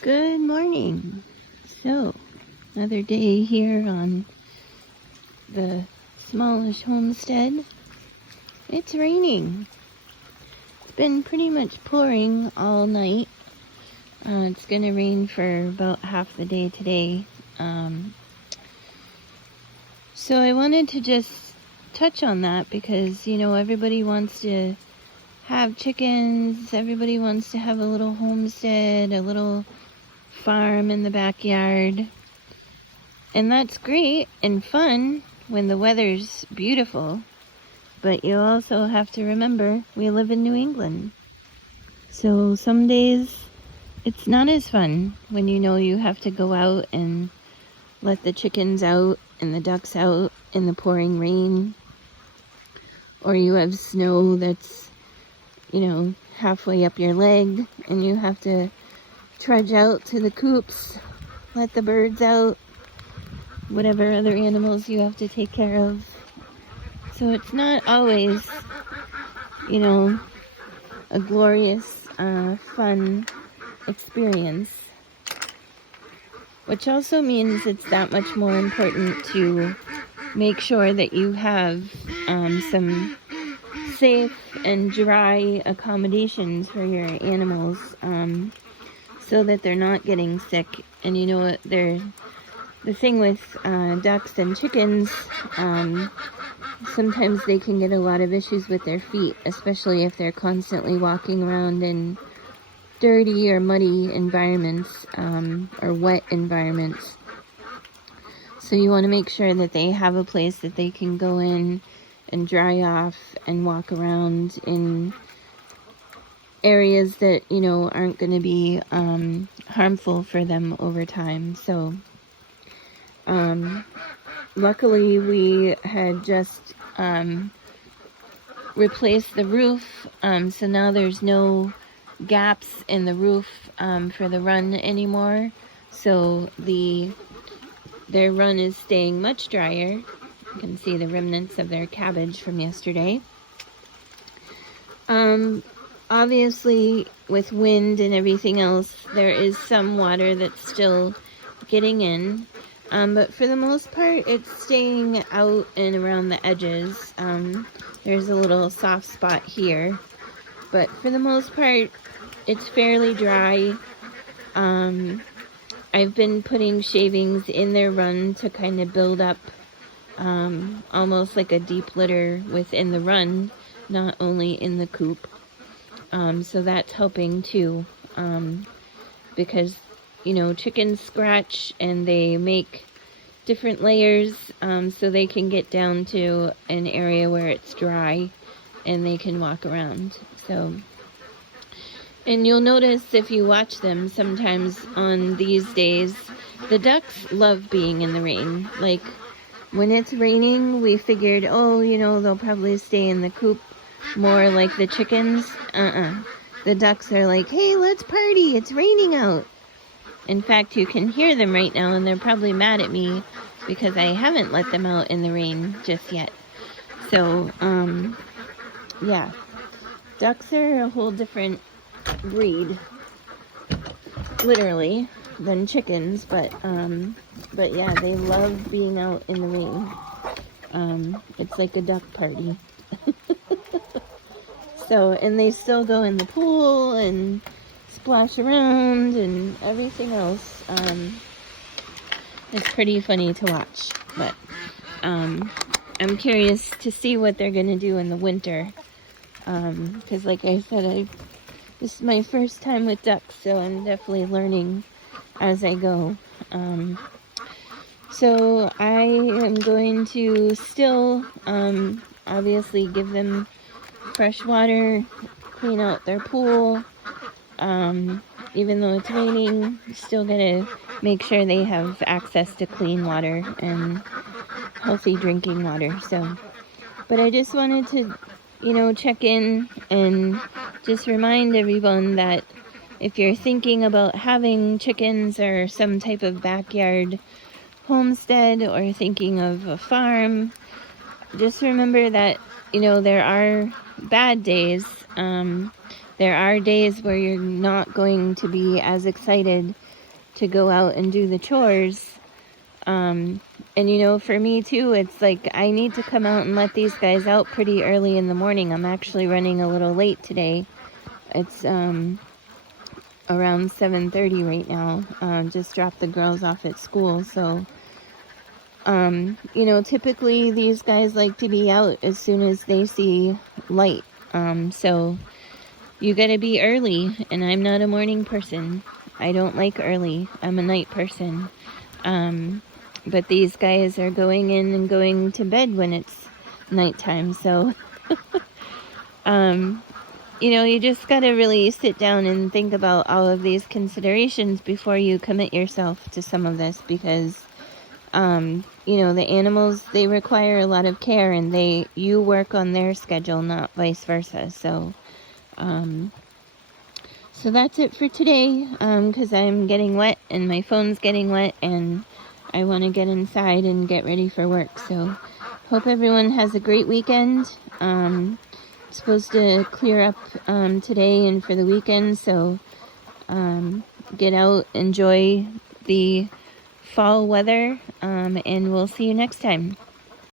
Good morning. So, another day here on the smallish homestead. It's raining. It's been pretty much pouring all night. It's going to rain for about half the day today. So I wanted to just touch on that because, everybody wants to have chickens. Everybody wants to have a little homestead, a little farm in the backyard, and that's great and fun when the weather's beautiful, but you also have to remember we live in New England, so some days it's not as fun when you have to go out and let the chickens out and the ducks out in the pouring rain, or you have snow that's halfway up your leg and you have to trudge out to the coops, let the birds out, whatever other animals you have to take care of. So it's not always, a glorious, fun experience. Which also means it's that much more important to make sure that you have some safe and dry accommodations for your animals, so that they're not getting sick. And the thing with ducks and chickens, sometimes they can get a lot of issues with their feet, especially if they're constantly walking around in dirty or muddy environments, or wet environments. So you want to make sure that they have a place that they can go in and dry off and walk around in areas that aren't going to be harmful for them over time. So luckily we had just replaced the roof, so now there's no gaps in the roof for the run anymore, so their run is staying much drier. You can see the remnants of their cabbage from yesterday. Obviously, with wind and everything else, there is some water that's still getting in. But for the most part, it's staying out and around the edges. There's a little soft spot here. But for the most part, it's fairly dry. I've been putting shavings in their run to kind of build up almost like a deep litter within the run, not only in the coop. So that's helping too, because chickens scratch and they make different layers, so they can get down to an area where it's dry and they can walk around. So, and you'll notice if you watch them sometimes on these days, the ducks love being in the rain. Like when it's raining, we figured, they'll probably stay in the coop more like the chickens. The ducks are like, hey, let's party, it's raining out. In fact, you can hear them right now, and they're probably mad at me because I haven't let them out in the rain just yet. So, yeah, ducks are a whole different breed, literally, than chickens, but yeah, they love being out in the rain. It's like a duck party. So, and they still go in the pool and splash around and everything else. It's pretty funny to watch, but I'm curious to see what they're gonna do in the winter, because like I said, this is my first time with ducks, so I'm definitely learning as I go. So I am going to still obviously give them fresh water, clean out their pool. Even though it's raining, still gotta make sure they have access to clean water and healthy drinking water. So, but I just wanted to, check in and just remind everyone that if you're thinking about having chickens or some type of backyard homestead or thinking of a farm, just remember that, there are bad days. There are days where you're not going to be as excited to go out and do the chores. And you know, for me too, it's like I need to come out and let these guys out pretty early in the morning. I'm actually running a little late today. It's around 7:30 right now. Just dropped the girls off at school, so you know, typically these guys like to be out as soon as they see light. So you gotta be early, and I'm not a morning person. I don't like early. I'm a night person. But these guys are going in and going to bed when it's nighttime, so you know, you just gotta really sit down and think about all of these considerations before you commit yourself to some of this, because you know, the animals, they require a lot of care, and you work on their schedule, not vice versa. So so that's it for today, because I'm getting wet and my phone's getting wet, and I want to get inside and get ready for work. So hope everyone has a great weekend. It's supposed to clear up today and for the weekend, so get out, enjoy the fall weather, and we'll see you next time.